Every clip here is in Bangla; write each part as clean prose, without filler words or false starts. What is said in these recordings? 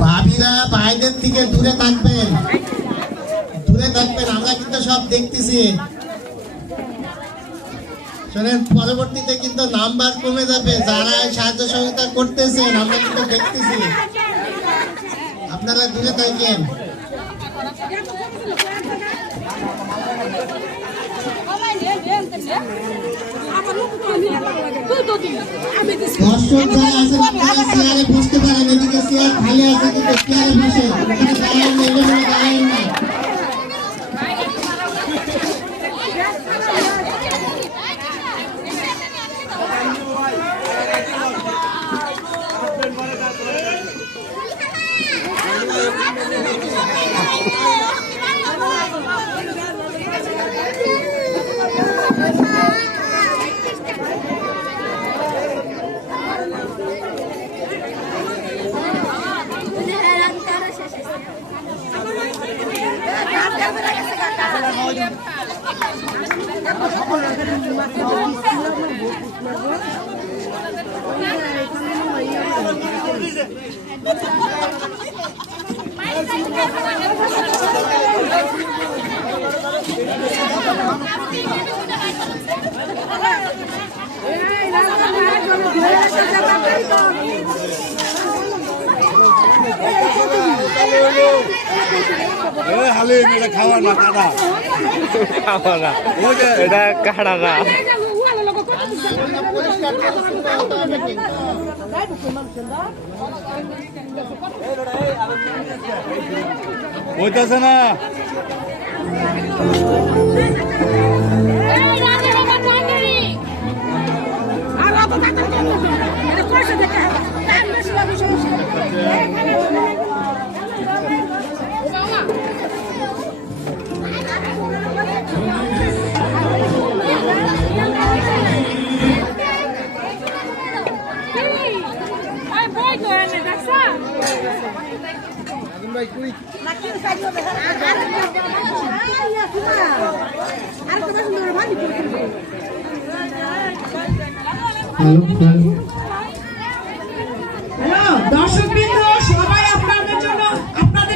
ভাবিরা ভাইদের থেকে দূরে থাকবেন, দূরে থাকবেন। আমরা কিন্তু সব দেখতেছি। শোনেন, পরবর্তীতে কিন্তু নাম্বার কমে যাবে। যারা সাহায্য সহযোগিতা করতেছেন আমরা কিন্তু দেখতেছি, আপনারা দূরে থাকেন। দর্শক যারা আছেন আপনারা চেয়ারে বসতে পারেন। এদিকে চেয়ার খালি আছে, কিন্তু চেয়ারে বসে দাঁড়ান না। খাওয়া না কাটা, খাওয়া না, এটা কাটা না। হইতেছে না। হ্যালো দর্শকবৃন্দ, সবাই আপনাদের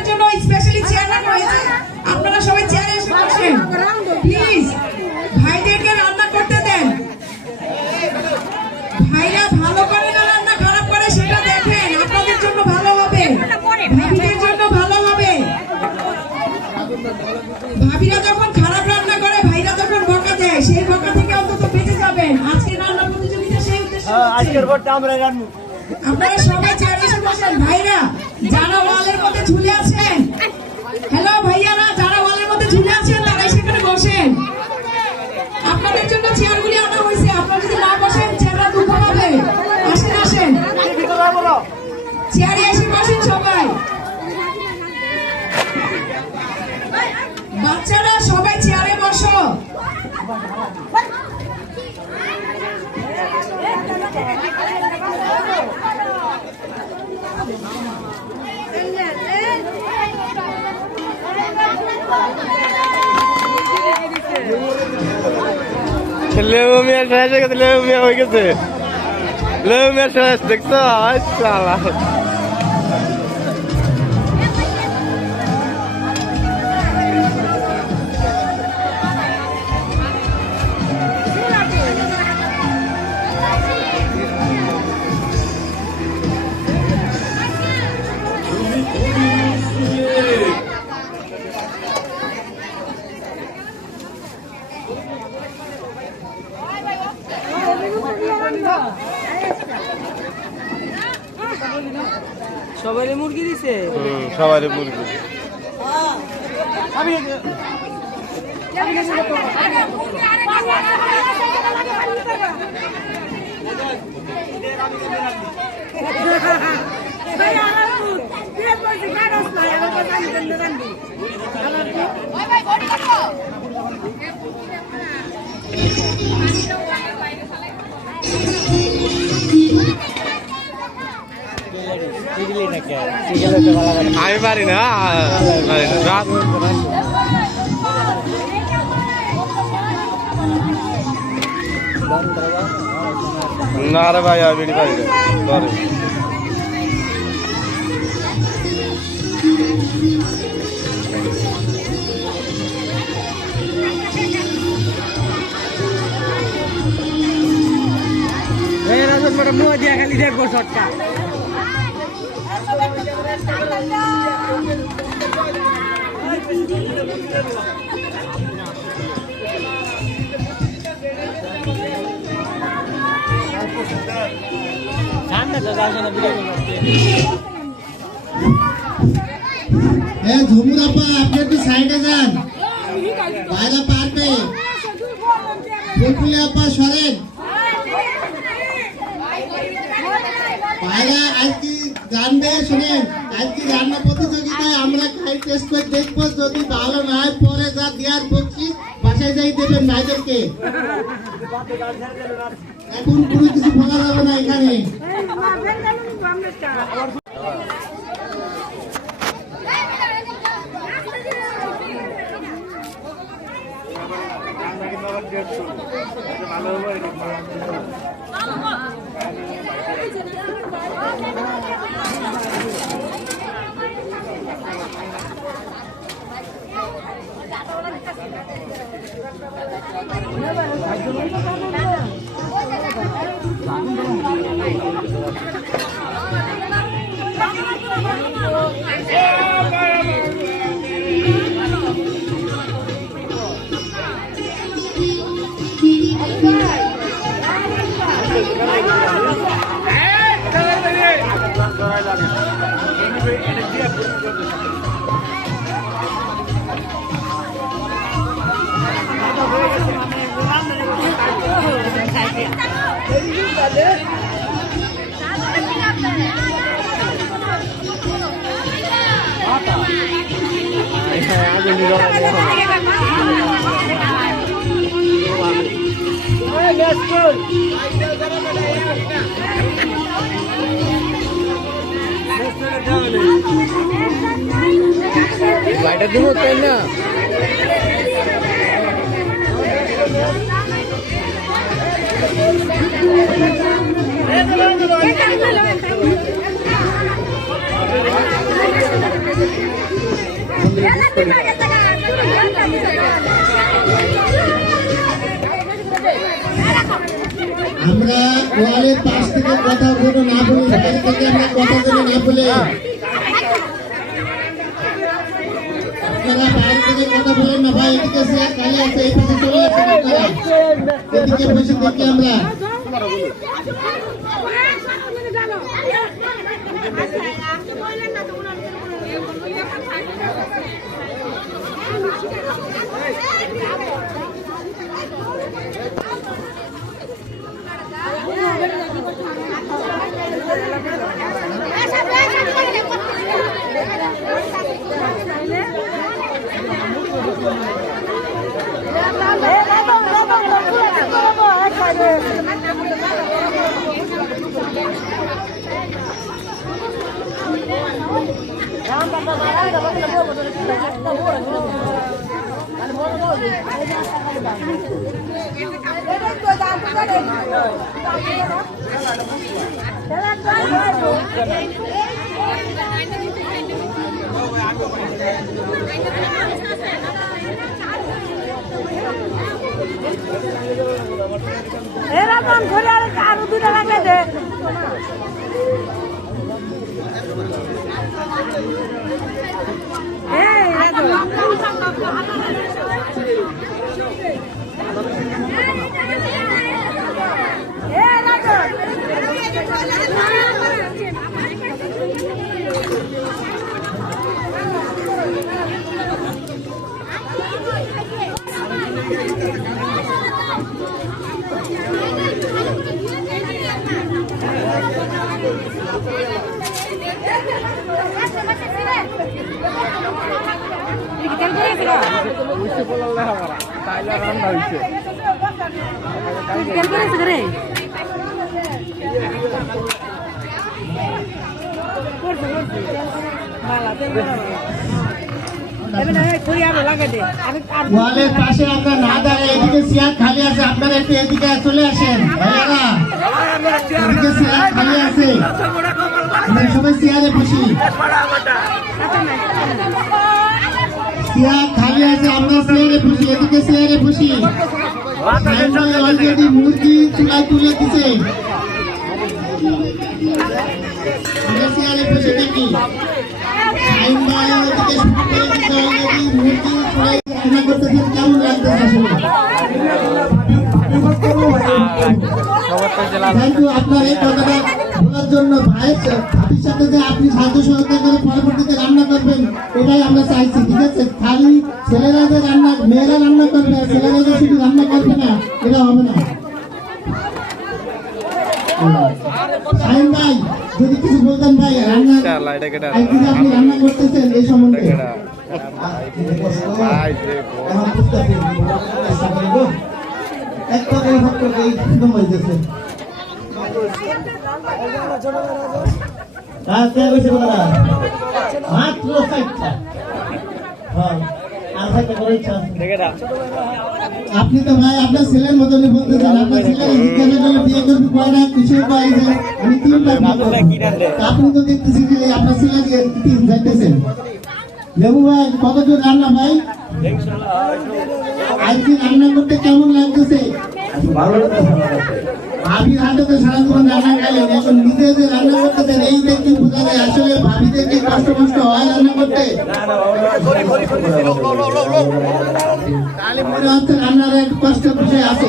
জন্য স্পেশালি চেয়ার রাখা হয়েছে। আপনারা সবাই চেয়ারে এসে বসেন প্লিজ। ভাইদেরকে রান্না করতে দেন। ভাইরা ভালো করে না রান্না খারাপ করে সেটা দেখেন, আপনাদের জন্য ভালো হবে, ভাবিদের জন্য ভালো হবে। ভাবিরা যখন খারাপ রান্না করে, ভাইরা যখন বকা দেয়, সেই বকা থেকে অন্তত বেঁচে যাবেন। আজকে রান্না প্রতিযোগিতা সেই উদ্দেশ্যে আপনারা সবাই চেয়ারে এসে বসেন। ভাইরা যারা ওয়ালের মধ্যে ঝুলে আছেন, হ্যালো ভাইয়ারা, যারা ওয়ালের মধ্যে ঝুলে আছেন তারাই সেখানে বসেন। আপনাদের জন্য চেয়ারগুলি আনা হয়েছে। আপনারা যদি না বসেন চেয়াররা দুঃখ পাবে। আসেন আসেন, চেয়ারে এসে বসেন সবাই। বাচ্চারা সবাই চেয়ারে বসো। লেবু মিয়া শেষ হয়ে গেছে, লেবু মিয়া হয়ে গেছে, লেবু মিয়া শেষ, দেখছো? চালা সবাই মুরগি দিছে সবারই মুরগি। আমি পারি না রাত না রে ভাই আমি পারি না ধরে মুখ দিয়া খালি দেখবো শটটা ঝুমুর আপা আপনি একটু সাইডে যান, বাইরে পারবে। ফুলফুলি আপা সরেন বাইরে। আজকে জানবে শুনেন, আজকে রান্না প্রতিযোগিতায় আমরা খাই টেস্ট করে দেখবো, যদি ভালো না হয় পরে যা দেওয়ার বলছি বাসায় যাই দেবেন ভাইদেরকে। এখন কোনো কিছু বলা যাবে না এখানে। লাইটার দিব তাই না আমরা ওয়ালের পাশ থেকে কথা বলে না বলে, বাইরে থেকে আমরা কথা বলে না বলে, আপনারা বাইরে থেকে কথা বলেন না ভাই। এদিকে খালি আছে, এই পাশে চলে আসেন আপনারা, এদিকে বসে দেখি আমরা। এরকম ঘুরে আরো দুটা লাগে দে ওয়ালের পাশে আপনার না দাঁড়িয়ে এদিকে চেয়ার খালি আছে, আপনারা একটু এদিকে চলে আসেন ভাইয়ারা, এদিকে চেয়ার খালি আছে, আমরা সবাই চেয়ারে বসি, চেয়ার খালি আছে, আমরা চেয়ারে বসি, এদিকে চেয়ারে বসি। অলরেডি মুরগি চুলায় তুলে দিছে, চেয়ারে বসে দেখি কেমন লাগতেছে আপনার এই কথাটা বলার জন্য ভাইয়ের সাথে যে আপনি সাহায্য সহযোগিতা করে পরবর্তীতে রান্না করবেন এটাই আমরা চাইছি, ঠিক আছে? খালি ছেলেরা যে রান্না, মেয়েরা রান্না করবে আর ছেলেরা যে শুধু রান্না করবে না, এটা হবে না। শাহিন ভাই যদি কিছু বলতেন ভাই, রান্না আপনি রান্না করতেছেন এই সম্বন্ধে একটা করে ভাগ করতে হইতেছে। মাত্র 5টা। আপনি তো ভাই আপনার ছেলের মতনই বলতেছেন, আপনার ছেলে জিজ্ঞাসা করলে বিয়ে করবি কয় না, কিছু কয় যে আমি 3টা আপনি তো দেখতেছি যে আপনার ছেলে যাইতেছেন। লেবু ভাই কতদূর রান্না ভাই? আজকে রান্না করতে কেমন লাগতেছে? ভাবির হাতে তো সারা জীবন রান্না খাইলেন, এখন নিজে যে রান্না করতেছেন এই দেখে বোঝা যায় আসলে ভাবিদের কি কষ্ট হয় রান্না করতে। তাহলে মনে হচ্ছে রান্নার এক কষ্ট বিষয় আছে,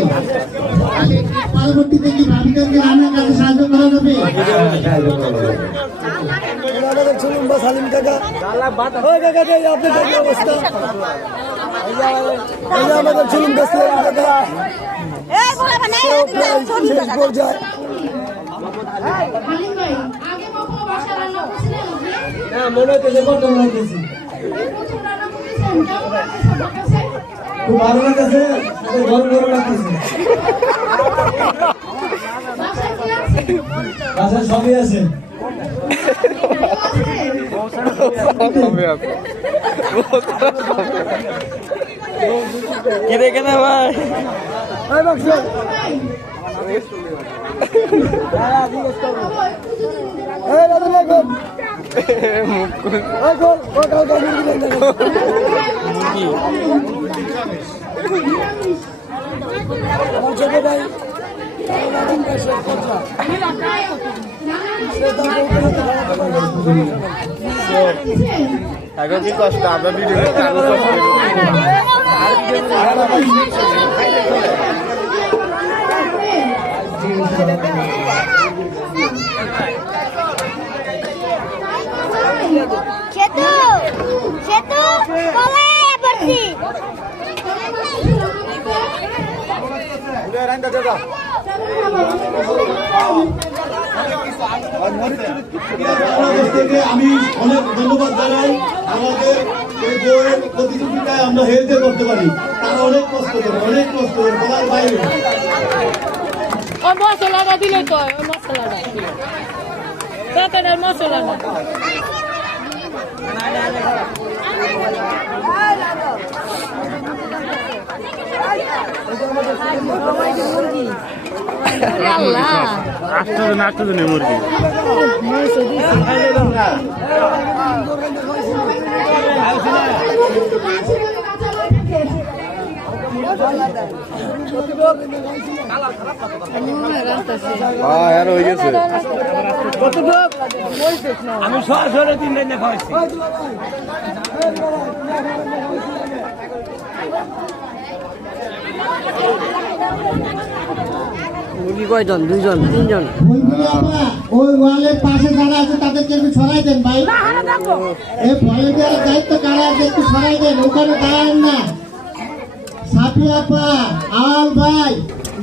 পরবর্তীতে কি ভাবিদেরকে রান্নার কাছে সাহায্য করা যাবে? আমাদের চলুন মনে হইতেছে কত লাগতেছে, খুব ভালো লাগতেছে, গরম গরম লাগতেছে, বাসায় সবই আছে। কি দেখে না ভাই এখন কি কষ্ট আমরা ভিডিও সেতু সেতু কলায় পড়ছি আমি অনেক ধন্যবাদ জানাই আমাদের এই বইয়ের প্রতিযোগিতায় আমরা হেলতে করতে পারি, তারা অনেক কষ্ট করে বলার বাইরে। ওই মশলাটা দিলে তো ওই মশলাটা তরকারির মশলাটা আটটা দিনের মুরগি হয়ে গেছে। আমি সরাসরি 3 দিন দেখাইছি। মুরগি কয়জন? 2জন 3জন। ওই ওয়ালের পাশে যারা আছে তাদেরকে একটু সরাই দেন ভাই, এই ভলেন্টিয়ারের দায়িত্ব কারা আছে একটু সরাই দেন, ওখানে দাঁড়ান না। সাফি আপা, আওয়াল ভাই,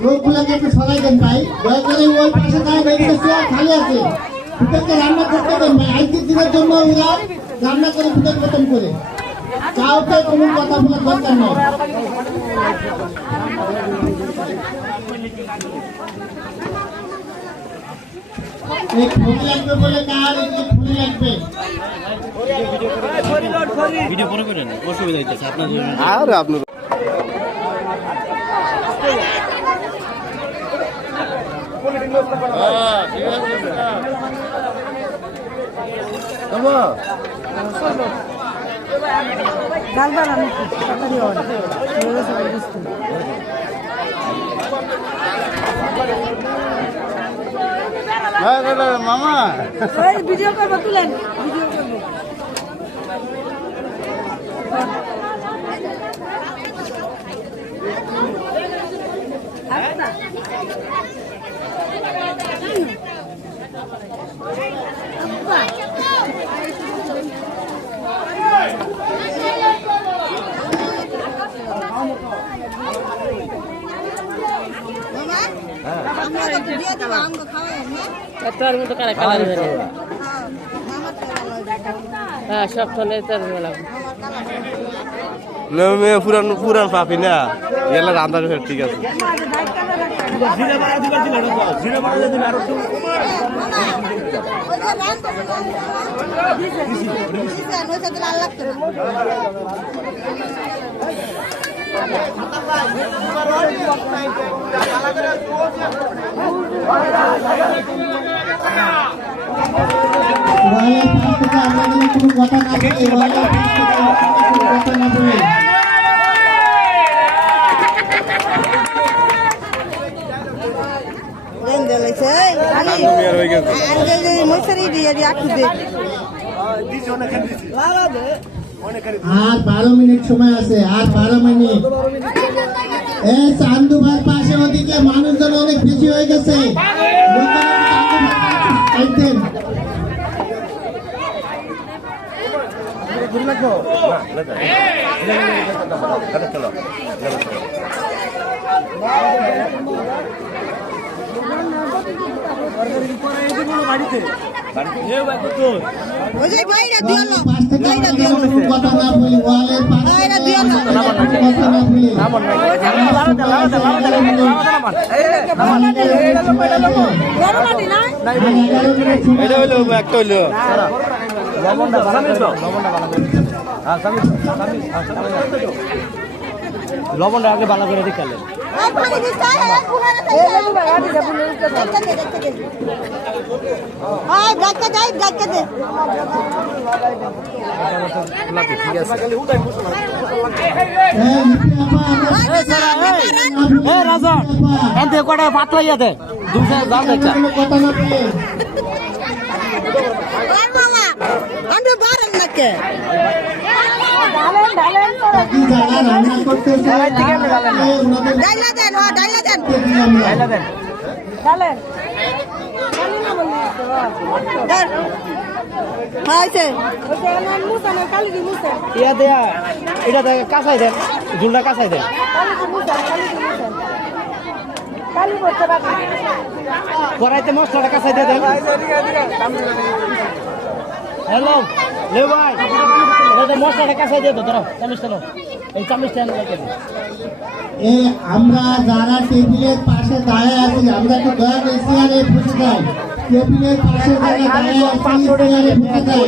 লোকগুলোকে একটু সরাই দেন ভাই, দয়া করে ওই পাশে দাঁড়ান, এদিকে চেয়ার খালি আছে। ফুটেনকে রান্না করতে দেন ভাই, আজকের দিনের জন্য ওরা রান্না করে ফুটেন খতম করে, কাউকে কোনো কথা বলার দরকার নেই। এই খড়ি লাগবে বলে কার এই খড়ি লাগবে? ভিডিও পরে করেন, অসুবিধা হইতেছে আপনার জন্য। আর আপনার মামা ভিডিও করবো, তুলেন ভিডিও করবো। তোর মতো কারা কালার ধরে হ্যাঁ সব চলে তোর লাগবে পুরান পুরান পাপি না এগুলা রান্না করে ঠিক আছে। ওয়ালের পাশ থেকে আমরা যেন কোনো কথা না বলি, ওয়ালের পাশ থেকে আমরা কোনো কথা না বলি। আর 12 মিনিট সময় আছে, আর 12 মিনিট। এই চান্দুভার পাশে ওদিকে মানুষজন অনেক বেশি হয়ে গেছে, একদম পাশ থেকে কোনো কথা না বলি, ওয়ালের পাশ থেকে কথা না বলি। এটা হইলো একটা হইলো লবণটা আগে ভালো করে দেখালেন ঠিক আছে। রাজা এতে কটা পাতলা ইয়াতে 200 দাম দেখা কথা না বলি। কি যারা রান্না করতেছে ইয়া দেয়া এটা কাঁচাই দেন, ঝুলটা কাঁচাই দেন। কড়াইতে মশলাটা কাঁচাই দিয়ে দেন। হ্যালো লে ভাই, এটা মশলাটা কাঁচাই দিয়ে তো ধরো চামিচটা নাও, এই চামিচটা রেখে দিন। এই আমরা যারা টেবিলের পাশে দাঁড়িয়ে আছি, আমরা একটু দয়া করে চেয়ারে বসে যাই। টেবিলের পাশে যারা দাঁড়িয়ে আছি চেয়ারে বসে যাই।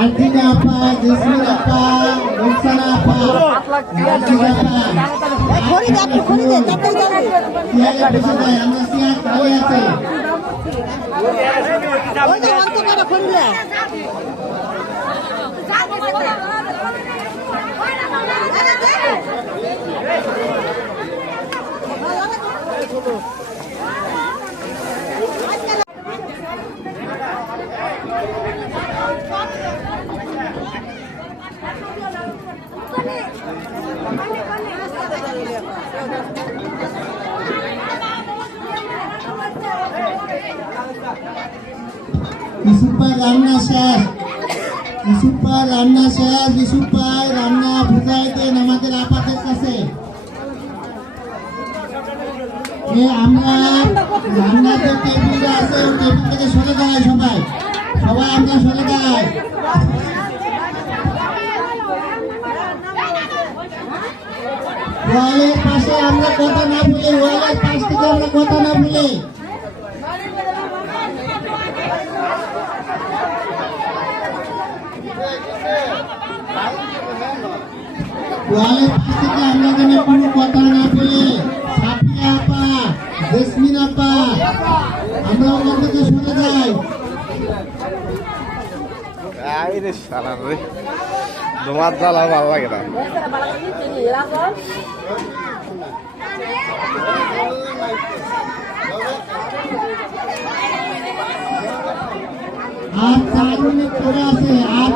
আরজিনা আপা, জেসমিন আপা, রুকসানা আপা, নাজির আপা, চেয়ারে বসে যাই, আমরা চেয়ার খালি আছে। ইসুপার রান্না শেষ, ইসুপার রান্না শেষ, ইসুপার রান্না বুঝাই দেন আমাদের আপাদের কাছে। ওকে আমরা রান্নার যে টেবিলটা আছে ওই টেবিল থেকে সরে দাঁড়াই সবাই সবাই আমরা সরে দাঁড়াই ওয়ালের পাশে আমরা কথা না ভুলে ওয়ালের পাশ থেকে আমরা কথা না ভুলে ওয়ালের পাশ থেকে আমরা যেন কোনো কথা না বলে সাফিয়া আপা জেসমিন আপা আমরা ওখান থেকে সরে যাই আরে শালা রে তোমার জ্বালা ভালো লাগে না আর 4 মিনিট পরে আছে আর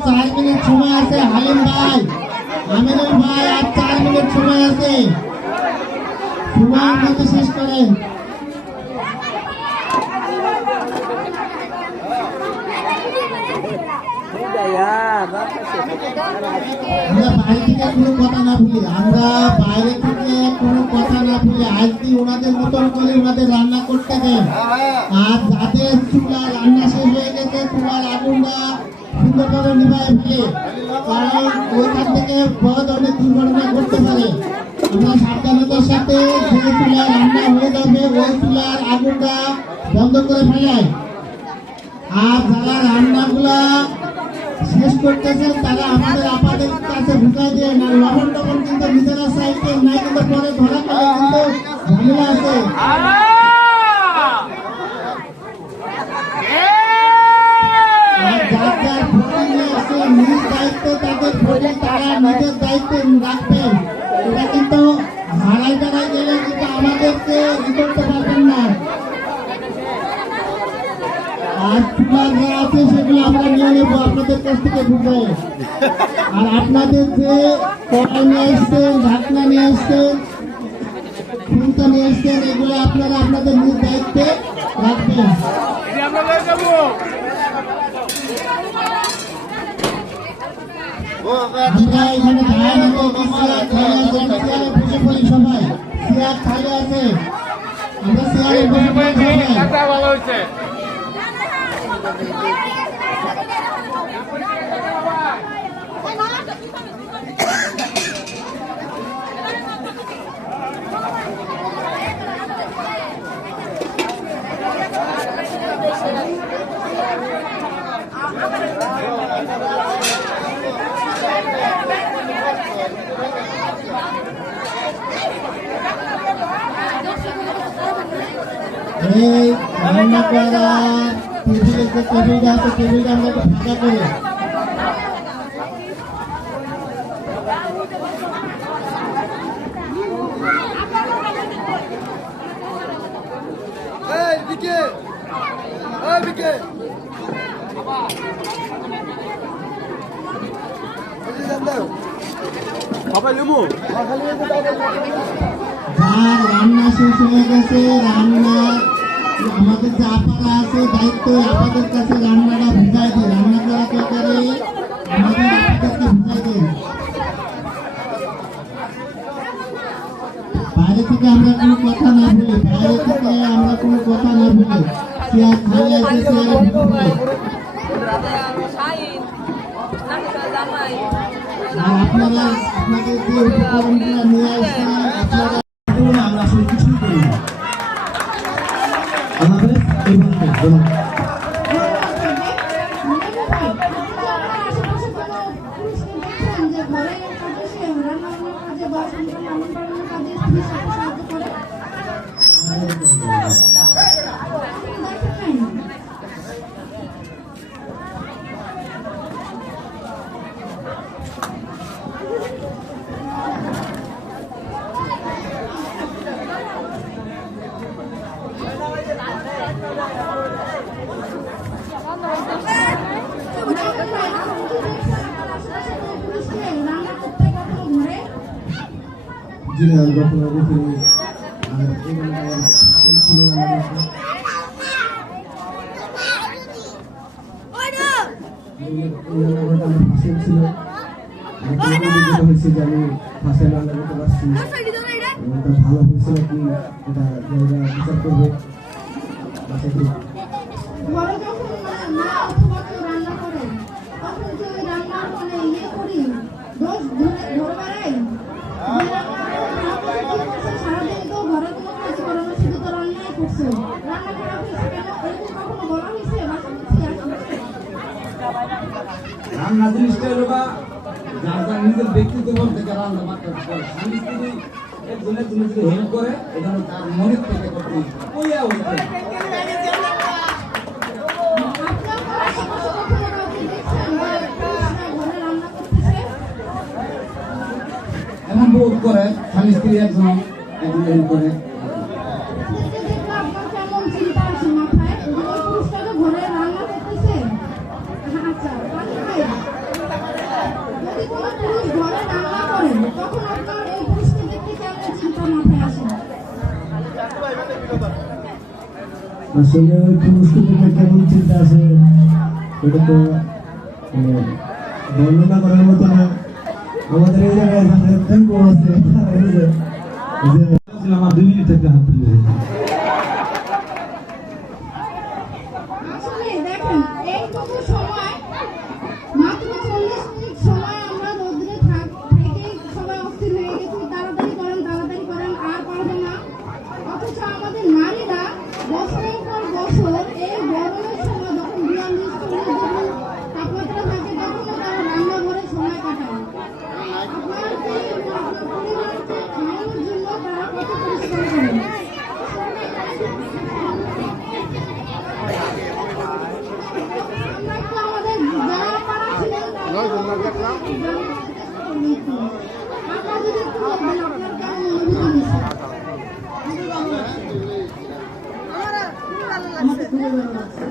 4 মিনিট সময় আছে হালিম ভাই আমিনুল ভাই আর 4 মিনিট সময় আছে সময়ের মধ্যে শেষ করেন আমরা বাইরে থেকে কোনো কথা না ভুলি আমরা বাইরে থেকে কোনো কথা না ভুলি আজকে ওনাদের মতন করে ওনাদের রান্না করতে দেন আর যাদের চুলা রান্না শেষ হয়ে গেছে চুলার আগুনটা সুন্দর করে নিভায় ফেলে কারণ ওইখান থেকে বড় ধরনের দুর্ঘটনা ঘটতে পারে আমরা সাবধানতার সাথে যে চুলা রান্না হয়ে যাবে ওই চুলার আগুনটা বন্ধ করে ফেলাই আর যারা রান্নাগুলা শেষ করতেছেন তারা আমাদের আপাদের কাছে ঢুকাই দিয়ে না লবণ টবণ কিন্তু নিজেরা চাইতে নাই কিন্তু পরে ধরা পড়লে কিন্তু ঝামেলা আছে আর যার যার ভোটে নিয়ে আসে নিজ দায়িত্বে তাদের ভোটে তারা নিজের দায়িত্বে রাখবেন এটা কিন্তু হারাই টারাই গেলে কিন্তু আমাদেরকে ই করতে পারবেন না আর চুলার যা আছে সেগুলো আমরা নিয়ে নেবো আপনাদের কাছ থেকে বুঝে আর আপনাদের যে কড়াই নিয়ে এসছেন ঢাকনা নিয়ে এসছেন খুঁটা নিয়ে এসছেন এগুলো আপনারা আপনাদের নিজ দায়িত্বে রাখবেন আমরা এখানে দাঁড়ায় নিতে চেয়ার খালি আছে চেয়ারে বসে পড়ি সবাই চেয়ার খালি আছে আমরা চেয়ারে বসে পড়ি সবাই ভালো হয়েছে এই রান্না করা টেবিলটা আছে টেবিলটা আমরা একটু ফাঁকা করি যার রান্না শেষ হয়ে গেছে রান্না আমাদের যে আপারা আছে দায়িত্ব আপাদের কাছে রান্নাটা বুঝাই দিই রান্না করা তরকারি আমাদের আপাদেরকে বুঝাই দিন বাইরে থেকে আমরা কোনো কথা না বলি বাইরে থেকে আমরা কোনো কথা না বলি চেয়ার খালি আছে চেয়ারে ঢুকবে আর আপনারা আপনাদের যে উপকরণগুলো নিয়ে আসছেন আপনারা আমরা আসলে কিছুই করি না আমাদের এই বলতে जिन्हें गठन ছিল আমি ফাঁসে রান্না করতে পারছি এটা ভালো হয়েছে নাকি এটা জায়গা বিচার করবে বাসায় গিয়ে। ঘরে যখন মা অথবা কেউ রান্না করে তখন কি ওই রান্নার মানে ইয়ে করি দোষ ধরে বেড়াই সারাদিন তো ঘরে কোনো কাজ করে না, শুধু তো রান্নাই করছে, রান্না খারাপ হয়েছে কেন এরকম কখনো বলা হয়েছে? রান্না জিনিসটা হলো বা যার যার নিজের ব্যক্তিগত থেকে রান্না বান্না করে স্বামী স্ত্রী একজনের জন্য যদি হেল্প করে এটা হলো তার মনের থেকে করতে ওইয়া হইতে এমন বোধ করে স্বামী স্ত্রী একজন একজন হেল্প করে। আপনার কেমন চিন্তা আছে মাথায়? ওই পুরুষটাকে ঘরে রান্না করতেছে, আচ্ছা যদি কোনো পুরুষ ঘরে রান্না করে তখন আপনার ওই পুরুষকে দেখতে কেমন চিন্তা মাথায় আসে? আসলে ওই পুরুষকে দেখে কেমন চিন্তা আছে এটা তো বর্ণনা করার মতো না। আমাদের এই জায়গায় আমার 2 মিনিট থেকে হাত তুলে আসলে দেখেন এইটুকু সময় মাত্র 40 মিনিট সময় আমরা রোদ্রে থেকে সবাই অস্থির হয়ে গেছি, তাড়াতাড়ি করেন আর পারবো না। অথচ আমাদের নারীরা বছরের পর বছর এই গরমের সময় যখন 42-43 তাপমাত্রা থাকে তখনও তারা রান্নাঘরে সময় কাটায়। আপনার পরিবারকে খাওয়ানোর জন্য তারা কত পরিশ্রম করেন। আমরা একটু আমাদের যারা পাড়া ছিলেন আমরা যদি একটু বলবেন আপনার কেমন অনুভূতি হয়েছে?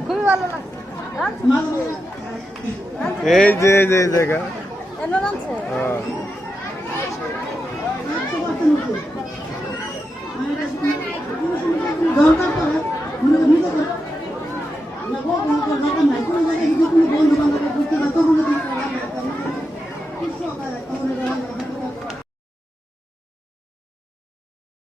খুবই ভালো লাগছে। এই যে এই জায়গা এলো লাগছে। দরকার পড়ে দরকার নাই কোনো জায়গায় যদি কোনো বন্ধু বান্ধব ঘুরতে যায় তখন